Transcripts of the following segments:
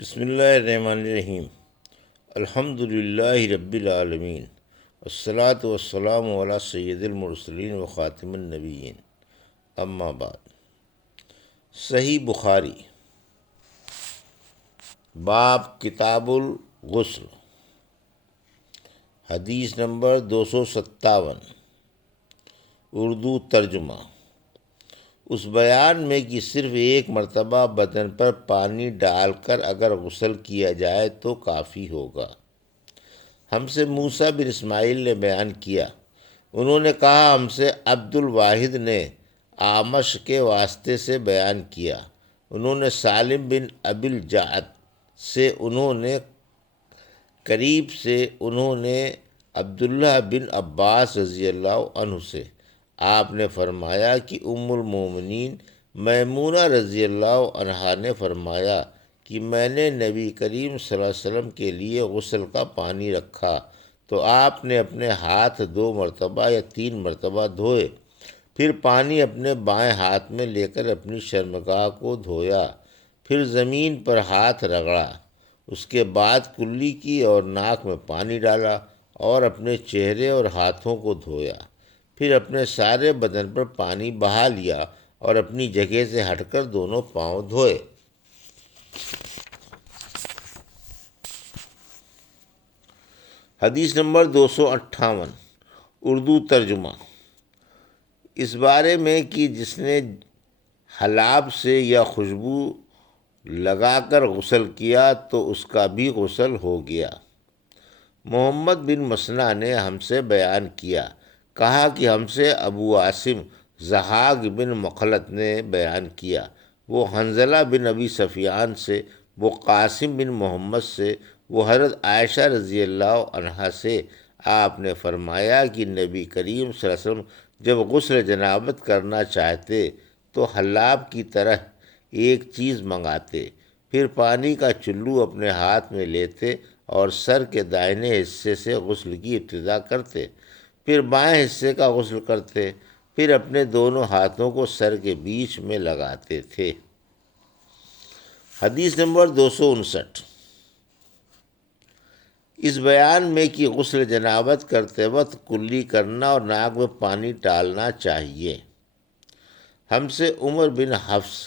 بسم اللہ الرحمن الرحیم۔ الحمد للہ رب العالمین، والصلاة والسلام علی سید المرسلین و خاتم النبیین، اما بعد۔ صحیح بخاری، باب کتاب الغسل، حدیث نمبر 257، اردو ترجمہ۔ اس بیان میں کہ صرف ایک مرتبہ بدن پر پانی ڈال کر اگر غسل کیا جائے تو کافی ہوگا۔ ہم سے موسیٰ بن اسماعیل نے بیان کیا، انہوں نے کہا ہم سے عبد الواحد نے اعمش کے واسطے سے بیان کیا، انہوں نے سالم بن ابی الجعد سے، انہوں نے قریب سے، انہوں نے عبداللہ بن عباس رضی اللہ عنہ سے، آپ نے فرمایا کہ ام المومنین میمونہ رضی اللہ عنہا نے فرمایا کہ میں نے نبی کریم صلی اللہ علیہ وسلم کے لیے غسل کا پانی رکھا تو آپ نے اپنے ہاتھ 2 مرتبہ یا 3 مرتبہ دھوئے، پھر پانی اپنے بائیں ہاتھ میں لے کر اپنی شرمگاہ کو دھویا، پھر زمین پر ہاتھ رگڑا، اس کے بعد کلی کی اور ناک میں پانی ڈالا اور اپنے چہرے اور ہاتھوں کو دھویا، پھر اپنے سارے بدن پر پانی بہا لیا اور اپنی جگہ سے ہٹ کر دونوں پاؤں دھوئے۔ حدیث نمبر 258، اردو ترجمہ۔ اس بارے میں کہ جس نے حلاب سے یا خوشبو لگا کر غسل کیا تو اس کا بھی غسل ہو گیا۔ محمد بن مسنہ نے ہم سے بیان کیا، کہا کہ ہم سے ابو عاصم ضحاک بن مخلد نے بیان کیا، وہ حنظلہ بن ابی سفیان سے، وہ قاسم بن محمد سے، وہ حضرت عائشہ رضی اللہ عنہا سے، آپ نے فرمایا کہ نبی کریم صلی اللہ علیہ وسلم جب غسل جنابت کرنا چاہتے تو حلاب کی طرح ایک چیز منگاتے، پھر پانی کا چلو اپنے ہاتھ میں لیتے اور سر کے دائنے حصے سے غسل کی ابتدا کرتے، پھر بائیں حصے کا غسل کرتے، پھر اپنے دونوں ہاتھوں کو سر کے بیچ میں لگاتے تھے۔ حدیث نمبر 259، اس بیان میں کہ غسل جنابت کرتے وقت کلی کرنا اور ناک میں پانی ڈالنا چاہیے۔ ہم سے عمر بن حفص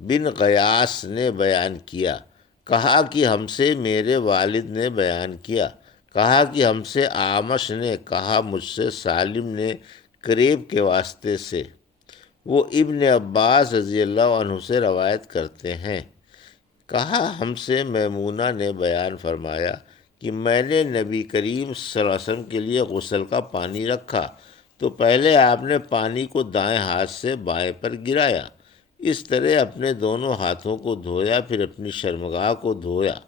بن غیاث نے بیان کیا، کہا کہ ہم سے میرے والد نے بیان کیا، کہا کہ ہم سے اعمش نے، کہا مجھ سے سالم نے قریب کے واسطے سے، وہ ابن عباس رضی اللہ عنہ سے روایت کرتے ہیں، کہا ہم سے میمونہ نے بیان فرمایا کہ میں نے نبی کریم صلی اللہ علیہ وسلم کے لیے غسل کا پانی رکھا تو پہلے آپ نے پانی کو دائیں ہاتھ سے بائیں پر گرایا، اس طرح اپنے دونوں ہاتھوں کو دھویا، پھر اپنی شرمگاہ کو دھویا،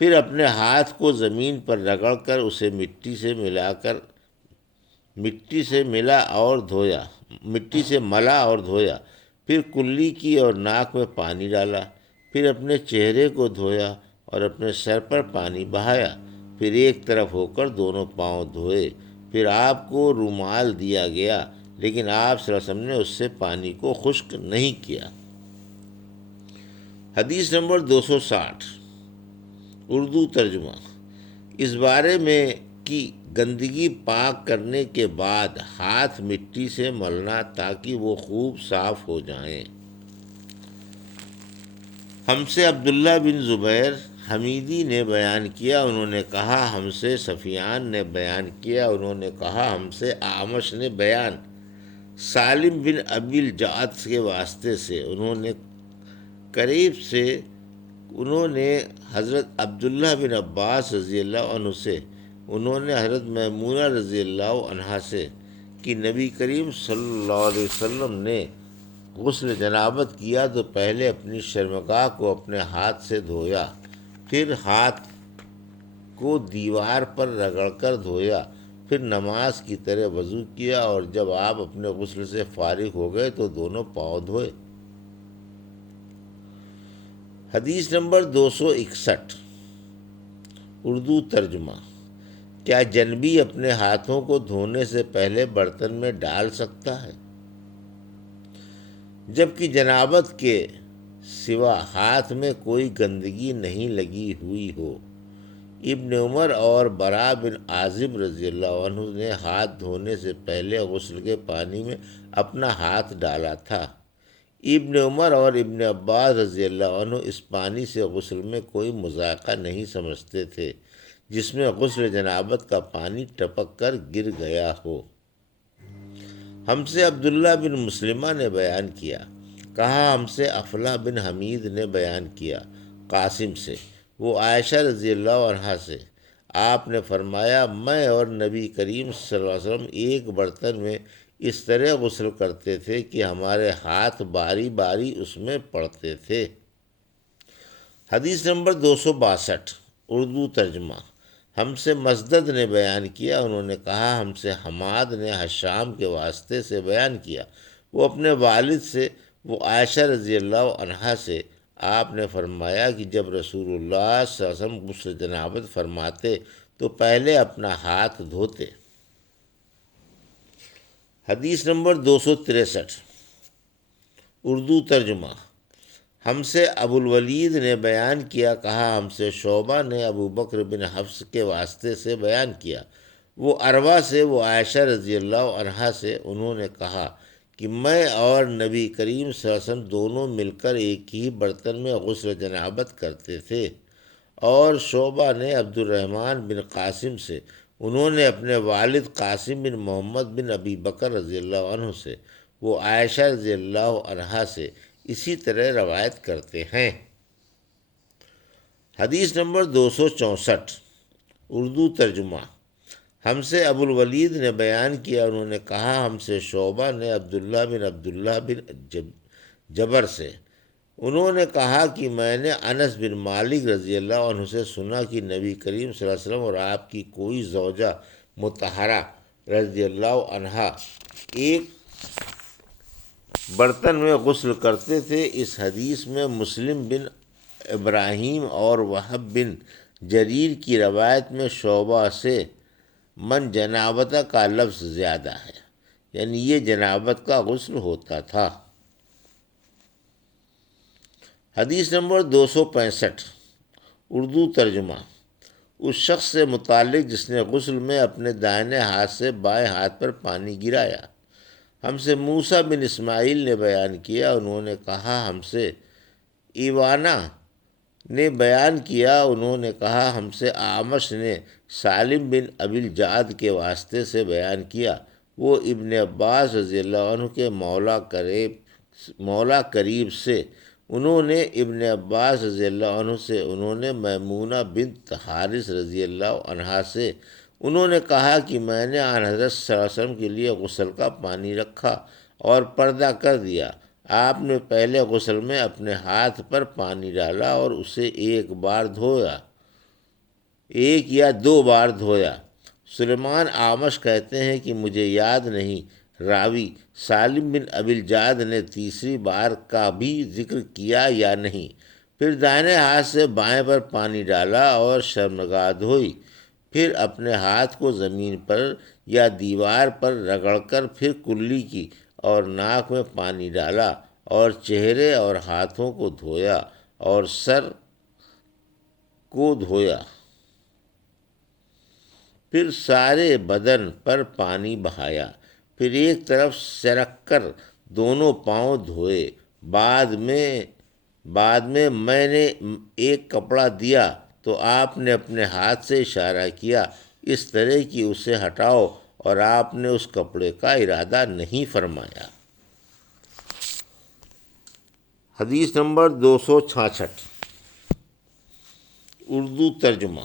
پھر اپنے ہاتھ کو زمین پر رگڑ کر اسے مٹی سے ملا اور دھویا، پھر کلی کی اور ناک میں پانی ڈالا، پھر اپنے چہرے کو دھویا اور اپنے سر پر پانی بہایا، پھر ایک طرف ہو کر دونوں پاؤں دھوئے، پھر آپ کو رومال دیا گیا لیکن آپ صلی اللہ علیہ وسلم نے اس سے پانی کو خشک نہیں کیا۔ حدیث نمبر 260، اردو ترجمہ۔ اس بارے میں کہ گندگی پاک کرنے کے بعد ہاتھ مٹی سے ملنا تاکہ وہ خوب صاف ہو جائیں۔ ہم سے عبداللہ بن زبیر حمیدی نے بیان کیا، انہوں نے کہا ہم سے سفیان نے بیان کیا، انہوں نے کہا ہم سے اعمش نے بیان سالم بن ابی الجعد کے واسطے سے، انہوں نے قریب سے، انہوں نے حضرت عبداللہ بن عباس رضی اللہ عنہ سے، انہوں نے حضرت میمونہ رضی اللہ عنہا سے کہ نبی کریم صلی اللہ علیہ وسلم نے غسل جنابت کیا تو پہلے اپنی شرمگاہ کو اپنے ہاتھ سے دھویا، پھر ہاتھ کو دیوار پر رگڑ کر دھویا، پھر نماز کی طرح وضو کیا اور جب آپ اپنے غسل سے فارغ ہو گئے تو دونوں پاؤں دھوئے۔ حدیث نمبر 261، اردو ترجمہ۔ کیا جنبی اپنے ہاتھوں کو دھونے سے پہلے برتن میں ڈال سکتا ہے؟ جبکہ جنابت کے سوا ہاتھ میں کوئی گندگی نہیں لگی ہوئی ہو۔ ابن عمر اور برا بن عازب رضی اللہ عنہ نے ہاتھ دھونے سے پہلے غسل کے پانی میں اپنا ہاتھ ڈالا تھا۔ ابن عمر اور ابن عباس رضی اللہ عنہ اس پانی سے غسل میں کوئی مذائقہ نہیں سمجھتے تھے جس میں غسل جنابت کا پانی ٹپک کر گر گیا ہو۔ ہم سے عبداللہ بن مسلمہ نے بیان کیا، کہا ہم سے افلاح بن حمید نے بیان کیا قاسم سے، وہ عائشہ رضی اللہ عنہا سے، آپ نے فرمایا میں اور نبی کریم صلی اللہ علیہ وسلم ایک برتن میں اس طرح غسل کرتے تھے کہ ہمارے ہاتھ باری باری اس میں پڑتے تھے۔ حدیث نمبر 262 اردو ترجمہ۔ ہم سے مسدد نے بیان کیا، انہوں نے کہا ہم سے حماد نے حشام کے واسطے سے بیان کیا، وہ اپنے والد سے، وہ عائشہ رضی اللہ عنہا سے، آپ نے فرمایا کہ جب رسول اللہ صلی اللہ علیہ وسلم غسل جنابت فرماتے تو پہلے اپنا ہاتھ دھوتے۔ حدیث نمبر 263 اردو ترجمہ۔ ہم سے ابو الولید نے بیان کیا، کہا ہم سے شعبہ نے ابو بکر بن حفص کے واسطے سے بیان کیا، وہ عروہ سے، وہ عائشہ رضی اللہ عنہا سے، انہوں نے کہا کہ میں اور نبی کریم صلی اللہ علیہ وسلم دونوں مل کر ایک ہی برتن میں غسل جنابت کرتے تھے۔ اور شعبہ نے عبد الرحمن بن قاسم سے، انہوں نے اپنے والد قاسم بن محمد بن ابی بکر رضی اللہ عنہ سے، وہ عائشہ رضی اللہ عنہا سے اسی طرح روایت کرتے ہیں۔ حدیث نمبر 264 اردو ترجمہ۔ ہم سے ابو الولید نے بیان کیا، انہوں نے کہا ہم سے شعبہ نے عبداللہ بن جبر سے، انہوں نے کہا کہ میں نے انس بن مالک رضی اللہ عنہ سے سنا کہ نبی کریم صلی اللہ علیہ وسلم اور آپ کی کوئی زوجہ مطہرہ رضی اللہ عنہا ایک برتن میں غسل کرتے تھے۔ اس حدیث میں مسلم بن ابراہیم اور وہب بن جریر کی روایت میں شعبہ سے من جنابت کا لفظ زیادہ ہے، یعنی یہ جنابت کا غسل ہوتا تھا۔ حدیث نمبر 265 اردو ترجمہ۔ اس شخص سے متعلق جس نے غسل میں اپنے دائیں ہاتھ سے بائیں ہاتھ پر پانی گرایا۔ ہم سے موسیٰ بن اسماعیل نے بیان کیا، انہوں نے کہا ہم سے ایوانا نے بیان کیا، انہوں نے کہا ہم سے اعمش نے سالم بن ابی الجعد کے واسطے سے بیان کیا، وہ ابن عباس رضی اللہ عنہ کے مولا قریب سے، انہوں نے ابن عباس رضی اللہ عنہ سے، انہوں نے میمونہ بنت حارث رضی اللہ عنہا سے، انہوں نے کہا کہ میں نے آن حضرت صلی اللہ علیہ وسلم کے لیے غسل کا پانی رکھا اور پردہ کر دیا، آپ نے پہلے غسل میں اپنے ہاتھ پر پانی ڈالا اور اسے ایک یا دو بار دھویا۔ سلیمان اعمش کہتے ہیں کہ مجھے یاد نہیں راوی سالم بن ابی الجعد نے تیسری بار کا بھی ذکر کیا یا نہیں۔ پھر دائیں ہاتھ سے بائیں پر پانی ڈالا اور شرمگاہ دھوئی، پھر اپنے ہاتھ کو زمین پر یا دیوار پر رگڑ کر پھر کلی کی اور ناک میں پانی ڈالا اور چہرے اور ہاتھوں کو دھویا اور سر کو دھویا، پھر سارے بدن پر پانی بہایا، پھر ایک طرف سرک کر دونوں پاؤں دھوئے، بعد میں نے ایک کپڑا دیا تو آپ نے اپنے ہاتھ سے اشارہ کیا اس طرح کہ اسے ہٹاؤ، اور آپ نے اس کپڑے کا ارادہ نہیں فرمایا۔ حدیث نمبر 266 اردو ترجمہ۔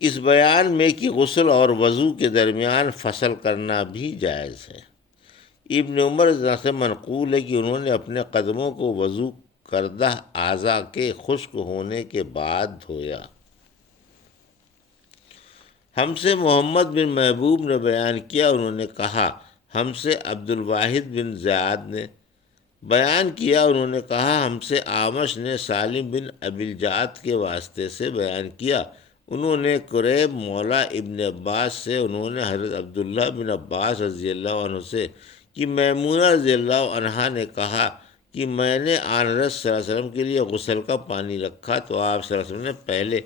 اس بیان میں کہ غسل اور وضو کے درمیان فصل کرنا بھی جائز ہے۔ ابن عمر سے منقول ہے کہ انہوں نے اپنے قدموں کو وضو کردہ اعضاء کے خشک ہونے کے بعد دھویا۔ ہم سے محمد بن محبوب نے بیان کیا، انہوں نے کہا ہم سے عبد الواحد بن زیاد نے بیان کیا، انہوں نے کہا ہم سے اعمش نے سالم بن ابی الجعد کے واسطے سے بیان کیا، انہوں نے قریب مولا ابن عباس سے، انہوں نے حضرت عبداللہ بن عباس رضی اللہ عنہ سے کہ میمونہ رضی اللہ عنہا نے کہا کہ میں نے آن حضرت صلی اللہ علیہ وسلم کے لیے غسل کا پانی رکھا تو آپ صلی اللہ علیہ وسلم نے پہلے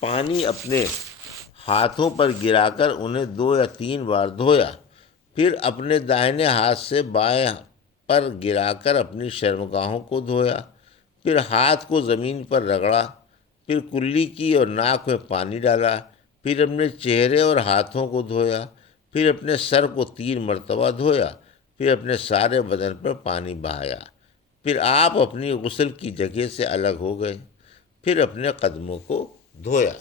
پانی اپنے ہاتھوں پر گرا کر انہیں 2 یا 3 بار دھویا، پھر اپنے داہنے ہاتھ سے بائیں پر گرا کر اپنی شرمگاہوں کو دھویا، پھر ہاتھ کو زمین پر رگڑا، پھر کلی کی اور ناک میں پانی ڈالا، پھر اپنے چہرے اور ہاتھوں کو دھویا، پھر اپنے سر کو 3 مرتبہ دھویا، پھر اپنے سارے بدن پر پانی بہایا، پھر آپ اپنی غسل کی جگہ سے الگ ہو گئے، پھر اپنے قدموں کو دھویا۔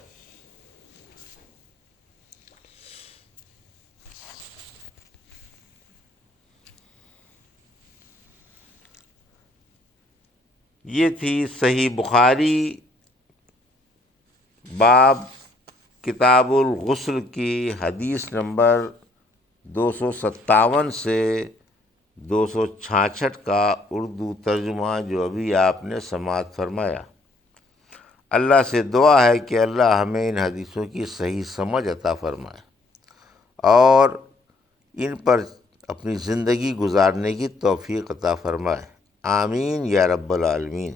یہ تھی صحیح بخاری باب کتاب الغسل کی حدیث نمبر 257 سے 266 کا اردو ترجمہ جو ابھی آپ نے سماعت فرمایا۔ اللہ سے دعا ہے کہ اللہ ہمیں ان حدیثوں کی صحیح سمجھ عطا فرمائے اور ان پر اپنی زندگی گزارنے کی توفیق عطا فرمائے، آمین یا رب العالمین۔